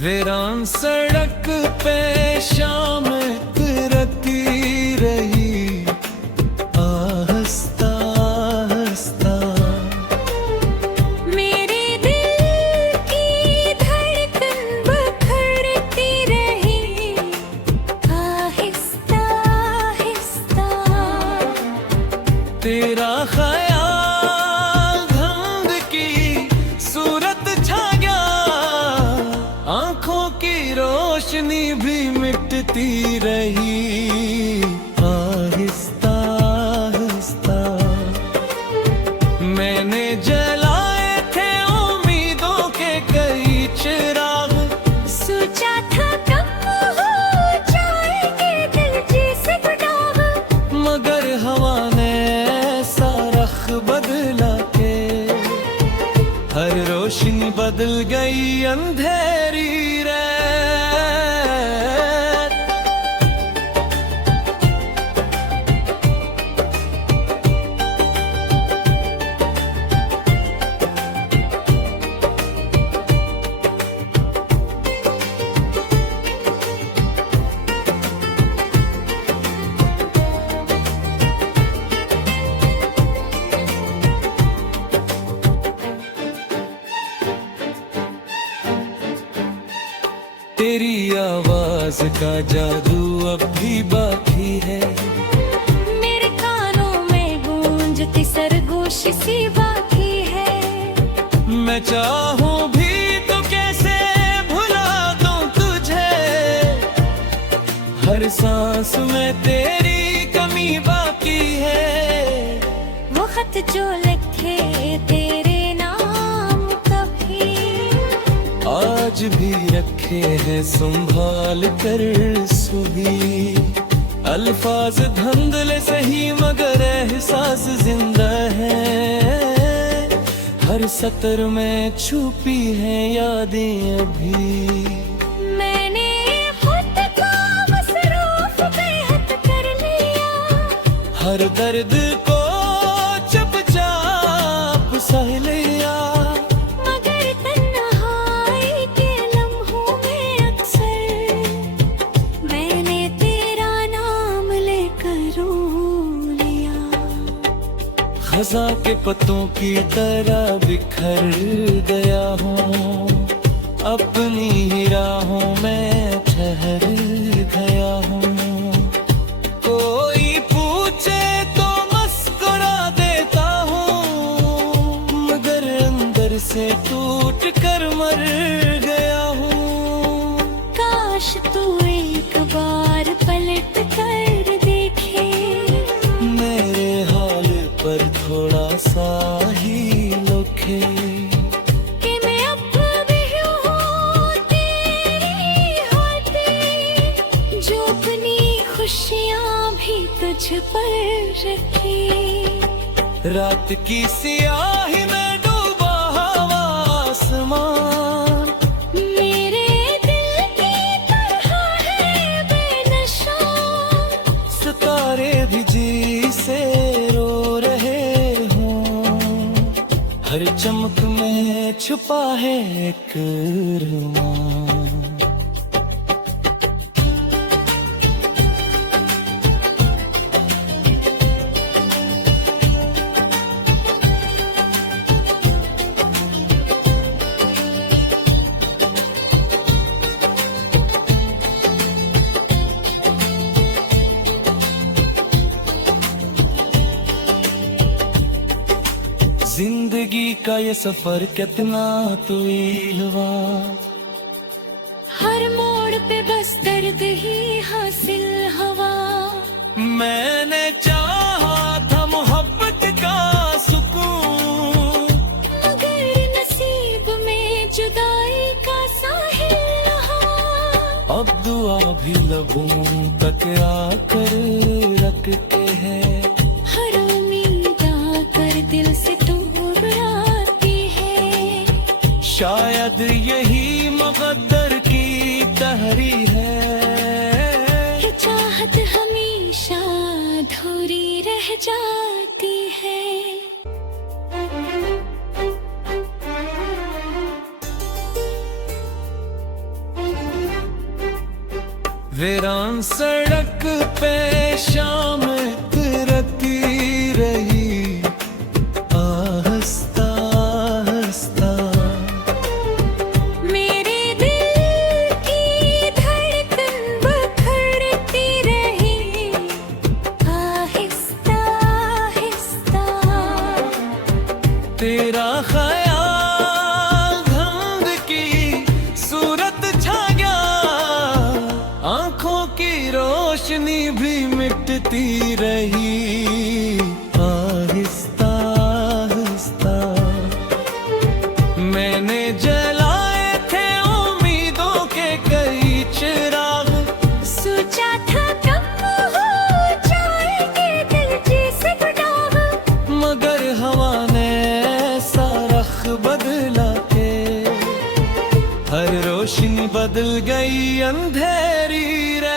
वीरान सड़क पे शाम करती रही, आहिस्ता आहिस्ता मेरे दिल की धड़कन बखरती रही, आहिस्ता आहिस्ता। तेरा ख्याल धुंध की सूरत छा गया, आंखों की रोशनी भी मिटती रही, आहिस्ता आहिस्ता। मैंने जलाए थे उम्मीदों के कई चिराग, सोचा था कब हो जाएंगे दिल जैसे दाग, मगर हवा ने ऐसा रख बदला के हर रोशनी बदल गई अंधेरी रात। तेरी आवाज का जादू अब भी बाकी है, मेरे कानों में गूंजती सरगोश सी बाकी है। मैं चाहूं भी तो कैसे भुला दूं तुझे, हर सांस में तेरी कमी बाकी है। वो खत जो लिखे तेरे नाम कभी, आज भी रखे हैं संभाल कर सुही, अल्फाज धुंधले सही मगर एहसास जिंदा है, हर सतर में छुपी हैं यादें अभी। मैंने खुद को मसरूफ बेहद कर लिया, हर दर्द को चुपचाप सह लिया, मगर तन्हाई के लम्हों में अक्सर मैंने तेरा नाम लेकर रो लिया। खज़ां के पत्तों की तरह बिखर गया हूँ, अपनी ही राहों में ठहर गया हूँ। कोई पूछे तो मुस्कुरा देता हूँ, मगर अंदर से टूट कर मर गया हूँ। काश तू एक बार पलट कर देखे, मेरे हाल पर थोड़ा सा ही लोखे, कि मैं अब भी हूँ तेरी होती, जो अपनी खुशियाँ भी तुझ पर रखी। रात की सियाही में डूबा हवा आसमान, मेरे दिल की तरह है बेनशा, सितारे भी जी से रो रहे हों, हर चमक में छुपा है एक अरमान। जिंदगी का ये सफर कितना तवील हुआ, हर मोड़ पे बस दर्द ही हासिल हवा। मैंने चाहा था मोहब्बत का सुकून, मगर नसीब में जुदाई का साहिल रहा। अब दुआ भी लबों तक आकर रखते हैं, हर उम्मीद आकर दिल से टकराती है। शायद यही मुक़द्दर की तहरी है, ये चाहत हमेशा अधूरी रह जाती है। सड़क पे शाम उतरती रही, आहिस्ता आहिस्ता। मेरे दिल की धड़कन बिखरती रही, आहिस्ता आहिस्ता। तेरा ख्याल धुंध की सूरत छा गया, आंखों की रोशनी भी मिटती रही, आहिस्ता आहिस्ता। मैंने जलाए थे उम्मीदों के कई चिराग, सोचा था कम हो जाएंगे दिल जैसे गुनाह, मगर हवा ने ऐसा रख बदला के हर रोशनी बदल गई अंधेरी रात।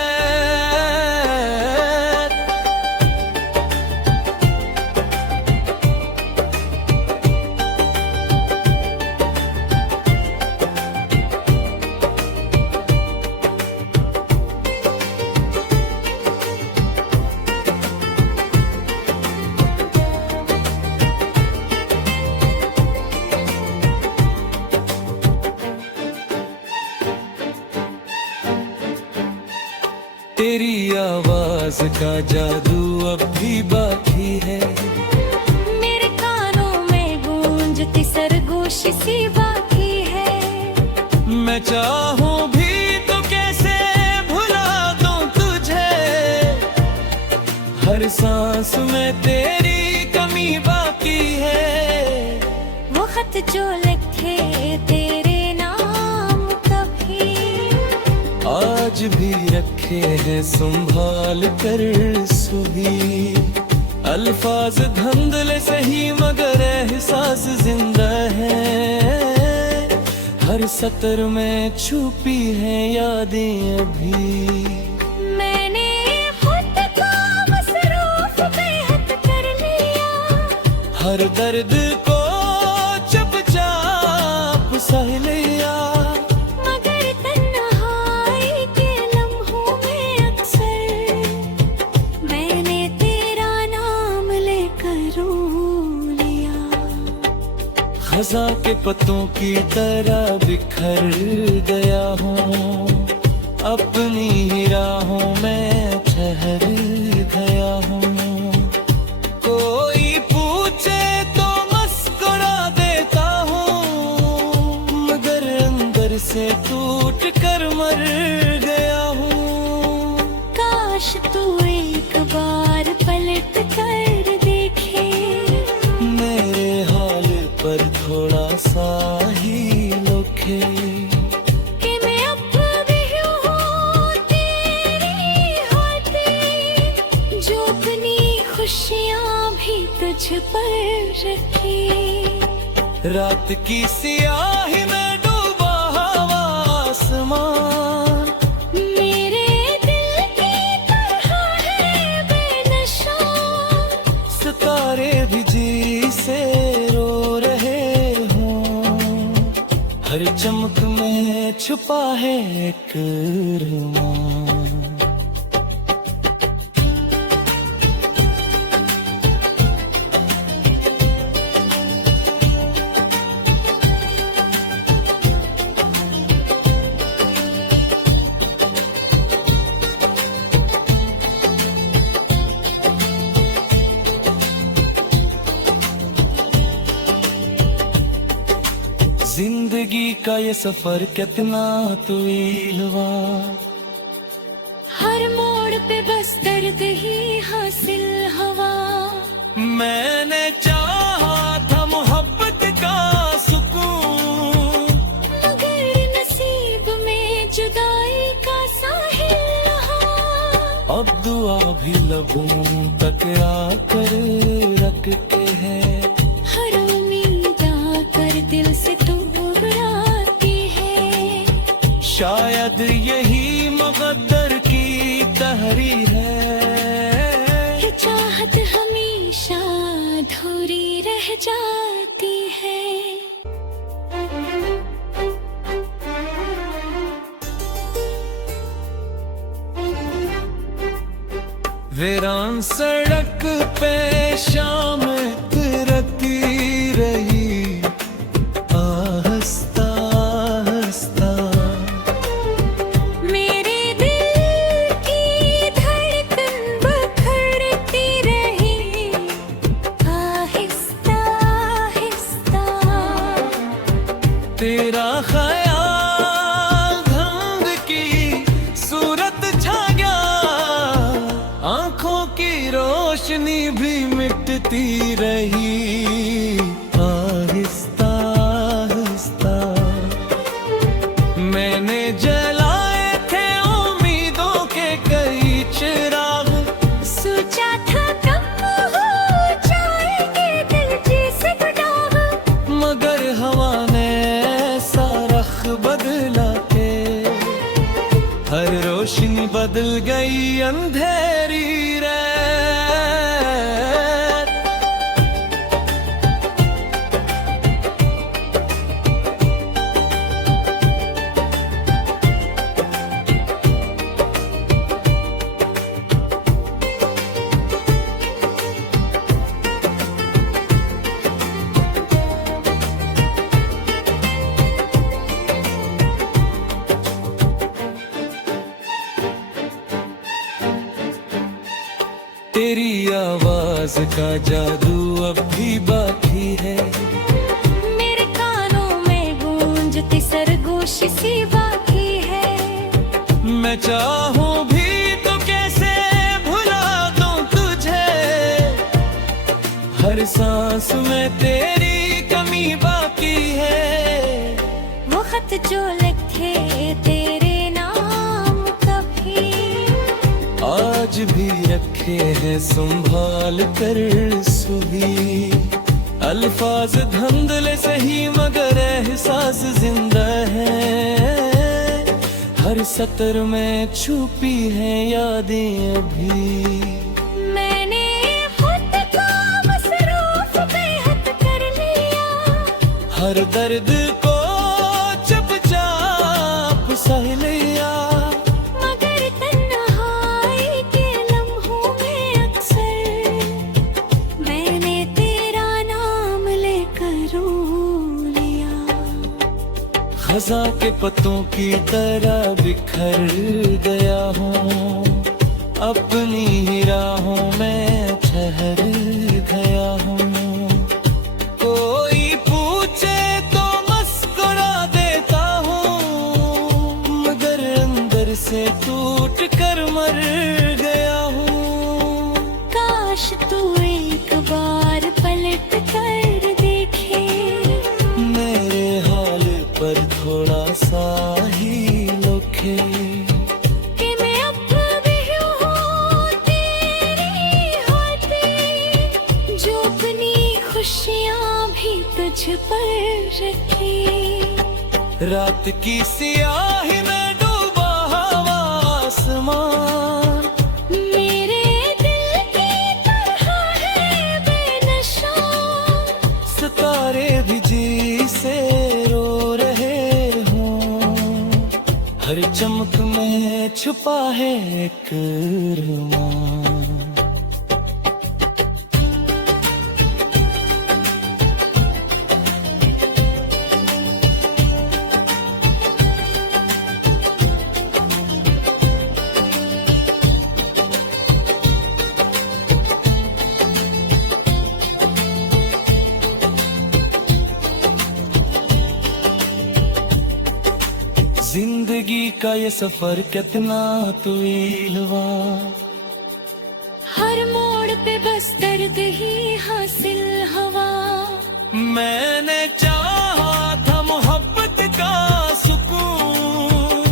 तेरी आवाज का जादू अब भी बाकी है, मेरे कानों में गूंजती सरगोशी सी बाकी है। मैं चाहूं भी तो कैसे भुला दूं तुझे, हर सांस में तेरी कमी बाकी है। वो खत जो लिखे तेरे नाम कभी, आज भी रखे हैं संभाल कर सुभी। अल्फाज धुंधले सही मगर एहसास जिंदा है, हर सतर में छुपी है यादें अभी। मैंने खुद को मसरूफ बेहद कर लिया, हर दर्द को चुपचाप सह लिया, मगर तन्हाई के लम्हों में अक्सर मैंने तेरा नाम लेकर रो लिया। खज़ां के पत्तों की तरह बिखर गया हूँ, अपनी ही राहों में ठहर गया हूँ। कोई पूछे तो मुस्कुरा देता हूँ, मगर अंदर से टूट कर मर गया हूँ। काश तू एक बार पलट कर देखे, मेरे हाल पर थोड़ा सा ही लोखे, कि मैं अब भी हूँ तेरी होती, जो अपनी खुशियाँ भी तुझ पर रखी। रात की सियाही में डूबा हवा आसमान, मेरे दिल की तरह है बेनशा, सितारे भी जी से रो रहे हों, हर चमक में छुपा है एक अरमान। जिंदगी का ये सफर कितना तवील हुआ, हर मोड़ पे बस दर्द ही हासिल हवा। मैंने चाहा था मोहब्बत का सुकून, मगर नसीब में जुदाई का साहिल रहा। अब दुआ भी लबों तक आकर रखते हैं, हर उम्मीद आकर दिल से टकराती है। शायद यही मुक़द्दर की तहरीर है, ये चाहत हमेशा अधूरी रह जाती है। वीरान सड़क पे शाम उतरती रही आहिस्ता आहिस्ता। मेरे दिल की धड़कन बखरती रही आहिस्ता आहिस्ता। तेरा ख्याल धंध की सूरत छा गया, आंखों की रोशनी भी मिटती रही आहिस्ता आहिस्ता। मैंने जलाए थे उम्मीदों के कई चिराग, सोचा था कम हो जाएंगे दिल जैसे दाग, मगर हवा ने ऐसा रख बदला के हर रोशनी बदल गई अंधेरी रात। तेरी आवाज का जादू अब भी बाकी है, मेरे कानों में गूंजती सरगोश सी बाकी है। मैं चाहूं भी तो कैसे भुला दूं तुझे, हर सांस में तेरी कमी बाकी है। वो खत जो लिखे तेरे नाम कभी आज भी रखे हैं संभाल कर सुही, अल्फाज धुंधले सही मगर एहसास जिंदा है। हर सतर में छुपी है यादें अभी, मैंने खुद को मसरूफ बेहद कर लिया। हर दर्द को चुपचाप सह लिया, मगर तन्हाई के लम्हों में अक्सर मैंने तेरा नाम लेकर रो लिया। खज़ां के पत्तों की तरह बिखर गया हूँ, अपनी ही राहों में ठहर गया हूँ। कोई पूछे तो मुस्कुरा देता हूँ, मगर अंदर से टूट कर मर गया हूँ। काश तू एक बार पलट कर देखे, मेरे हाल पर थोड़ा सा ही लोखे, कि मैं अब भी हूँ तेरी होती, जो अपनी खुशियाँ भी तुझ पर रखे। रात की सियाही में डूबा हवा आसमान, मेरे दिल की तरह है बेनशा, सितारे भी जी से रो रहे हों। हर चमक में छुपा है एक अरमान। जिंदगी का ये सफर कितना तवील हुआ, हर मोड़ पे बस दर्द ही हासिल हवा। मैंने चाहा था मोहब्बत का सुकून,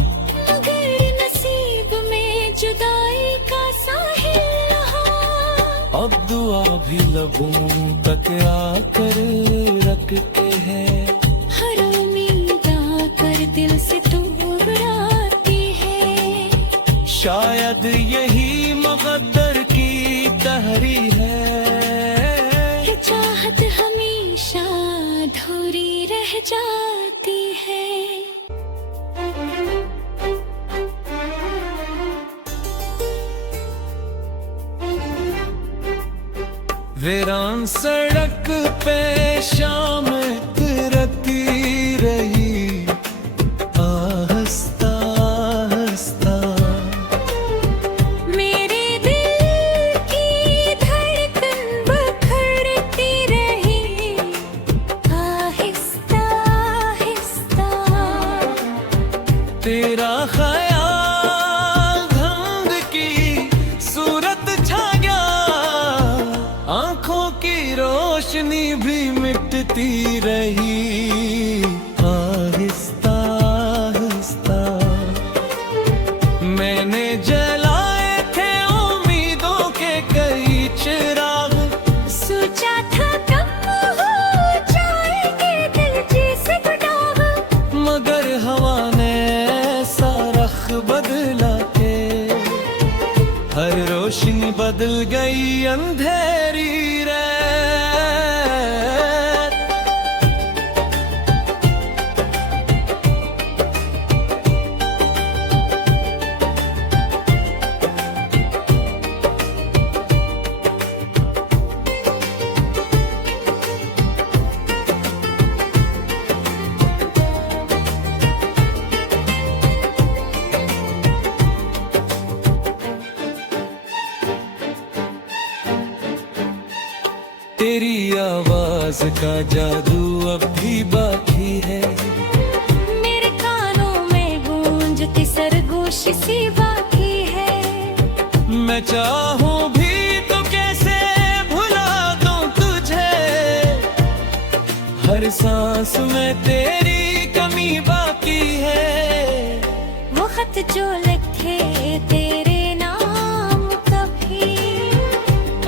मगर नसीब में जुदाई का साहिल रहा। अब दुआ भी लबों तक आकर रखते हैं, हर उम्मीद आकर दिल से दूर आती है। शायद यही मुक़द्दर की तहरी है, ये चाहत हमेशा अधूरी रह जाती है। वीरान सड़क पे शाम करती रही, आहिस्ता आहिस्ता मेरे दिल की धड़कन बखरती रही, आहिस्ता आहिस्ता। तेरा ख्याल धुंध की सूरत छा गया, आंखों की रोशनी भी मिटती रही, आहिस्ता आहिस्ता। मैंने जलाए थे उम्मीदों के कई चिराग, सोचा था कम हो जाएंगे दिल जैसे दाग, मगर हवा ने ऐसा रख बदला के हर रोशनी बदल गई अंधेरी रात। तेरी आवाज का जादू अब भी बाकी है, मेरे कानों में गूंजती सरगोशी सी बाकी है। मैं चाहूं भी तो कैसे भुला दूं तुझे, हर सांस में तेरी कमी बाकी है। वो खत जो लिखे तेरे नाम कभी,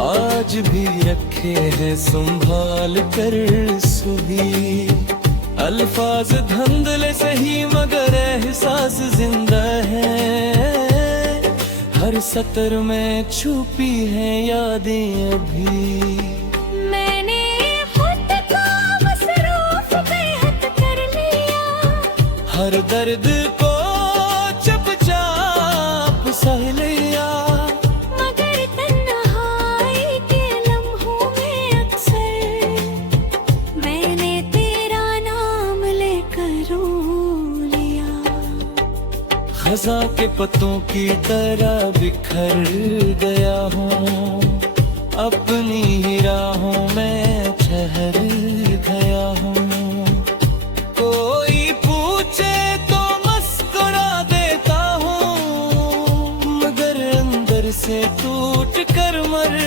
आज भी रखे हैं संभाल कर सुही, अल्फाज धुंधले सही मगर एहसास जिंदा है, हर सतर में छुपी हैं यादें अभी। मैंने खुद को मसरूफ बेहद कर लिया, हर दर्द को चुपचाप सह लिया, मगर तन्हाई के लम्हों में अक्सर मैंने तेरा नाम लेकर रो लिया। खज़ां के पत्तों की तरह बिखर गया हूँ, अपनी ही राहों में ठहर गया हूँ। कोई पूछे तो मुस्कुरा देता हूँ, मगर अंदर से टूट कर मर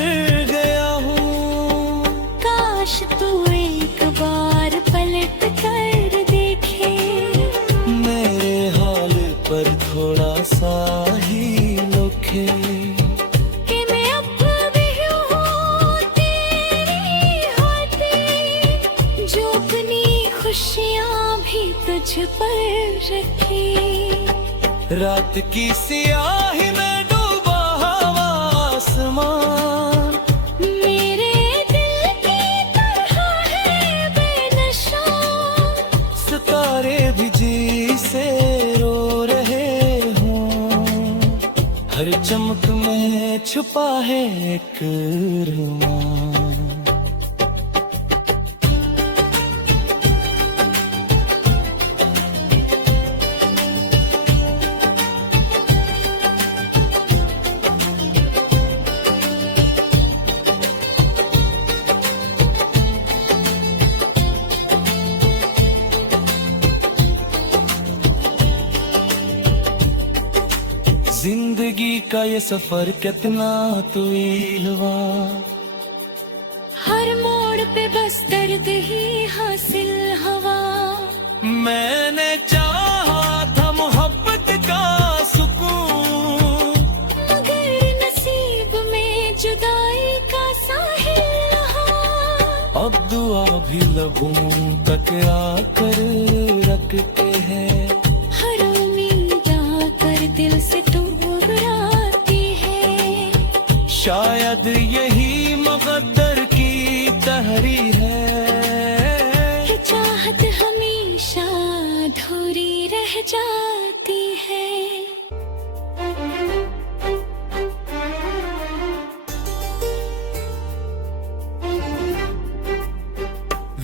गया हूँ। काश तू एक बार पलट कर देखे, मेरे हाल पर थोड़ा सा ही लोखे, कि मैं अब भी हूँ तेरी होती, जो अपनी खुशियाँ भी तुझ पर रखी। रात की सियाही में डूबा हवा आसमान, मेरे दिल की तरह है बेनशा, सितारे भी जी से रो रहे हों, हर चमक में छुपा है एक अरमान। जिंदगी का ये सफर कितना तवील हुआ, हर मोड़ पे बस दर्द ही हासिल हवा। मैंने चाहा था मोहब्बत का सुकून, मगर नसीब में जुदाई का साहिल रहा। अब दुआ भी लबों तक आकर रखते हैं, हर उम्मीद आकर दिल से टकराती है, शायद यही मुक़द्दर की तहरी है, कि चाहत हमेशा अधूरी रह जाती है।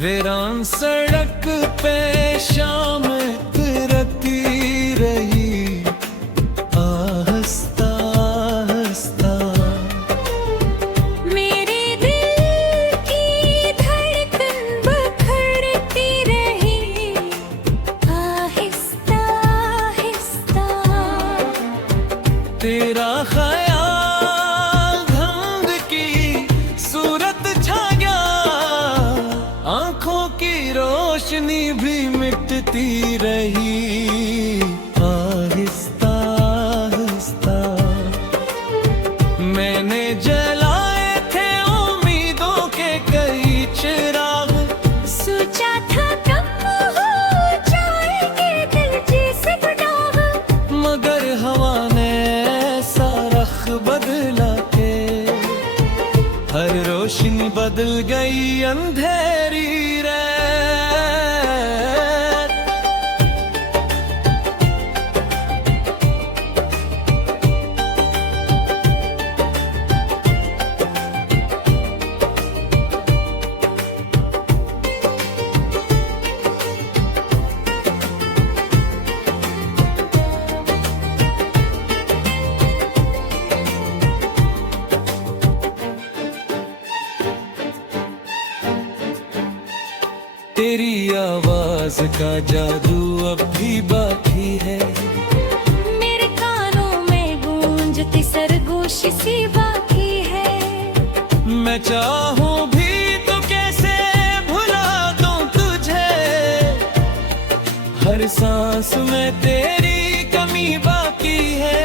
वीरान सड़क पे शाम उतरती रही, आहिस्ता आहिस्ता मेरे दिल की धड़कन बखरती रही, आहिस्ता आहिस्ता। तेरा ख्याल धंध की सूरत छा गया, आंखों की रोशनी भी मिटती रही, आहिस्ता आहिस्ता। मैंने जलाए थे उम्मीदों के कई चिराग, सोचा था कम हो जाएंगे दिल जैसे गुनाह, मगर हवा ने ऐसा रख बदला के हर रोशनी बदल गई अंधेरी रात। तेरी आवाज का जादू अब भी बाकी है, मेरे कानों में गूंजती सरगोशी सी बाकी है। मैं चाहूं भी तो कैसे भुला दूं तुझे, हर सांस में तेरी कमी बाकी है।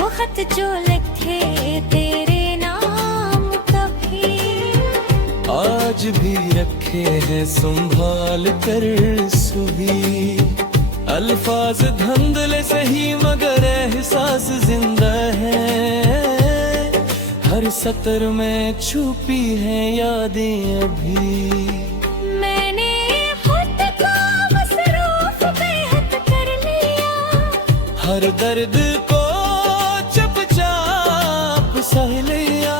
वो खत जो लिखे तेरे नाम कभी, आज भी रखे हैं संभाल कर सुबी, अल्फाज धुंधले सही मगर एहसास जिंदा है, हर सतर में छुपी है यादें अभी। मैंने खुद को मसरूफ बेहद कर लिया, हर दर्द को चुपचाप सह लिया,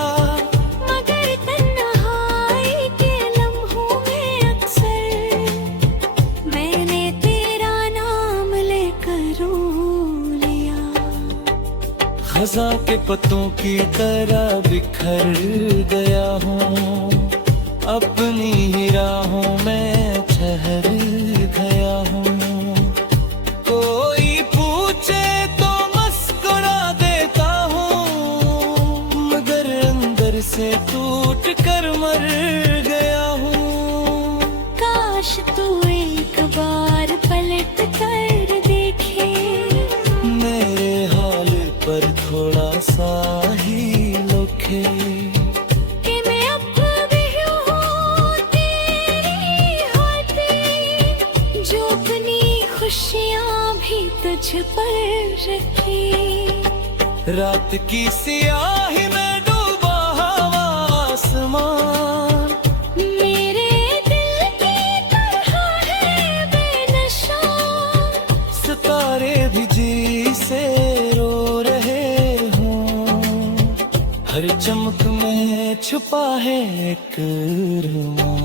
मगर तन्हाई के लम्हों में अक्सर मैंने तेरा नाम लेकर रो लिया। खज़ां के पत्तों की तरह बिखर गया हूँ, अपनी ही राहों में ठहर गया हूँ। कोई पूछे तो मुस्कुरा देता हूँ, मगर अंदर से टूट कर मर गया हूँ। काश तू एक बार पलट कर देखे, मेरे हाल पर थोड़ा सा ही लोखे, कि मैं अब भी हूँ तेरी होती, जो अपनी खुशियाँ भी तुझ पर रखी। रात की सियाही में डूबा हवा आसमान, मेरे दिल की तरह है बेनशा, सितारे भी जी से रो रहे हों, हर चमक में छुपा है एक अरमान।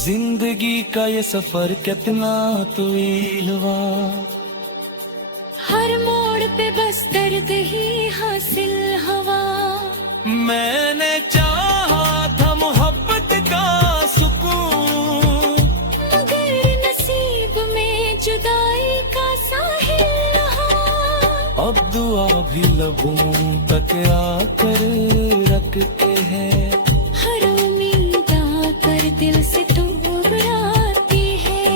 जिंदगी का ये सफर कितना तवील हुआ, हर मोड़ पे बस दर्द ही हासिल हवा। मैंने चाहा था मोहब्बत का सुकून, मगर नसीब में जुदाई का साहिल रहा। अब दुआ भी लबों तक आकर रखते हैं, हर उम्मीद आकर दिल से टूराती है।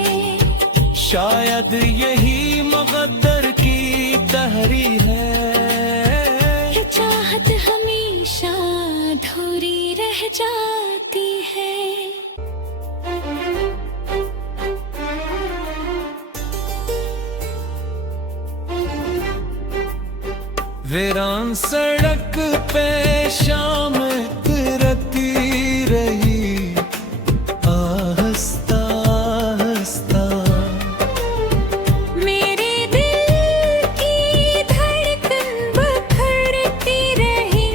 शायद यही मुक़द्दर की तहरी है, ये चाहत हमेशा अधूरी रह जाती है। वीरान सड़क पे शाम उतरती रही आहिस्ता आहिस्ता। मेरे दिल की धड़कन बिखरती रही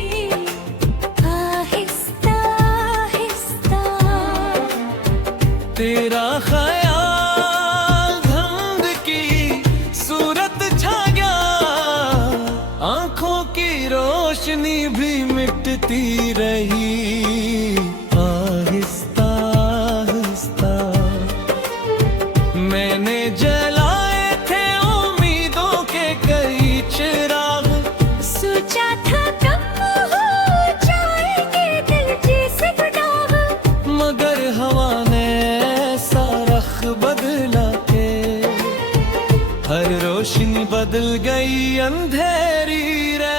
आहिस्ता आहिस्ता। तेरा ख्याल धुंध की सूरत छा गया, आंखों की रोशनी भी मिटती रही आहिस्ता आहिस्ता। मैंने जलाए थे उम्मीदों के कई चिराग, सोचा था कम हो जाएंगे दिल जैसे दाग, मगर हवा ने ऐसा रख बदला के हर रोशनी बदल गई अंधेरी रात।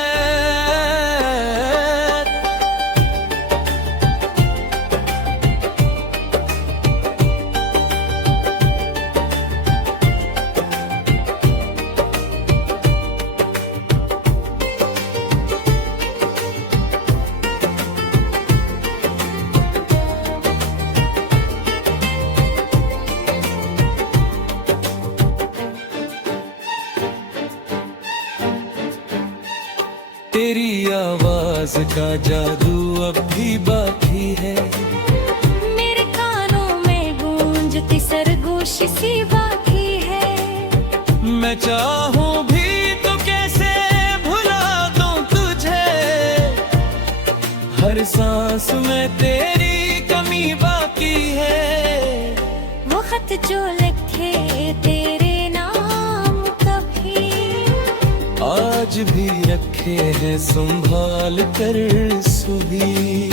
तेरी आवाज का जादू अब भी बाकी है, मेरे कानों में गूंजती सरगोशी सी बाकी है। मैं चाहूं भी तो कैसे भुला दूं तुझे, हर सांस में तेरी कमी बाकी है। वो खत जो लिखे तेरे नाम कभी आज भी रखे हैं संभाल कर सुबी,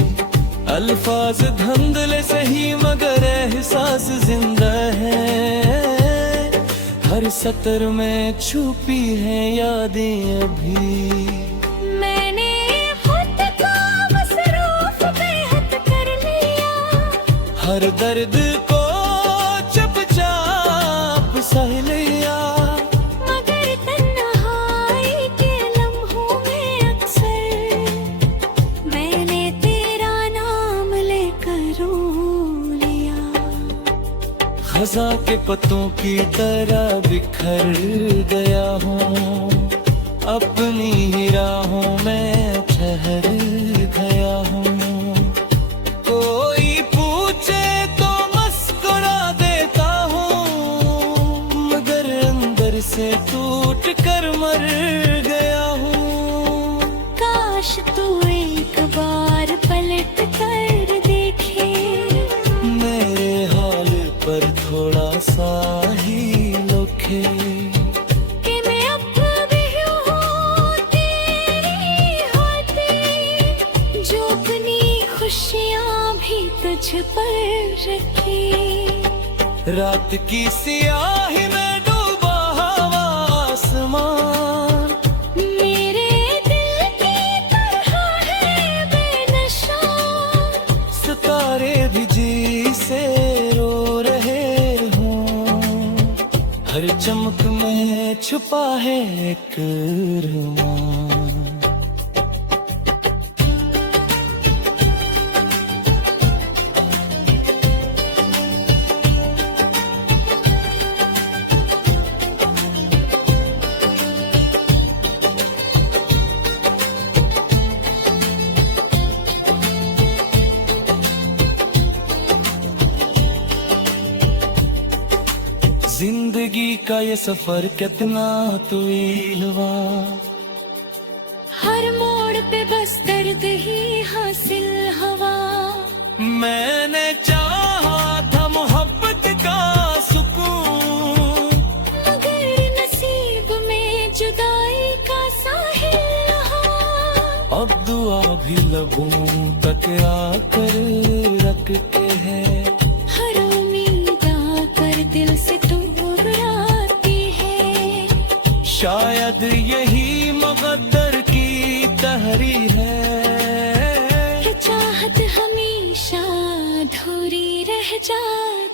अल्फाज धुंधले सही मगर एहसास जिंदा है। हर सतर में छुपी है यादें अभी, मैंने खुद को मसरूफ बेहद कर लिया। हर दर्द को चुपचाप सह लिया, मगर तन्हाई के लम्हों में अक्सर मैंने तेरा नाम लेकर रो लिया। खज़ां के पत्तों की तरह बिखर गया हूँ, अपनी ही राहों में ठहर गया हूँ। कोई पूछे तो मुस्कुरा देता हूँ, मगर अंदर से टूट कर मर गया हूँ। काश तू एक बार पलट कर देखे, मेरे हाल पर थोड़ा सा ही लोखे, कि मैं अब भी हूँ तेरी होती, जो अपनी खुशियाँ भी तुझ पर रखी। रात की सियाही में डूबा हवा आसमान, मेरे दिल की तरह है बेनशा, सितारे भी जी से रो रहे हों। हर चमक में छुपा है एक अरमान। जिंदगी का ये सफर कितना तवील हुआ, हर मोड़ पे बस दर्द ही हासिल हवा। मैंने चाहा था मोहब्बत का सुकून, मगर नसीब में जुदाई का साहिल रहा। अब दुआ भी लबों तक आकर रखते हैं, हर उम्मीद आकर दिल से दूर आती है। शायद यही मुक़द्दर की तहरीर है, कि चाहत हमेशा अधूरी रह जाए।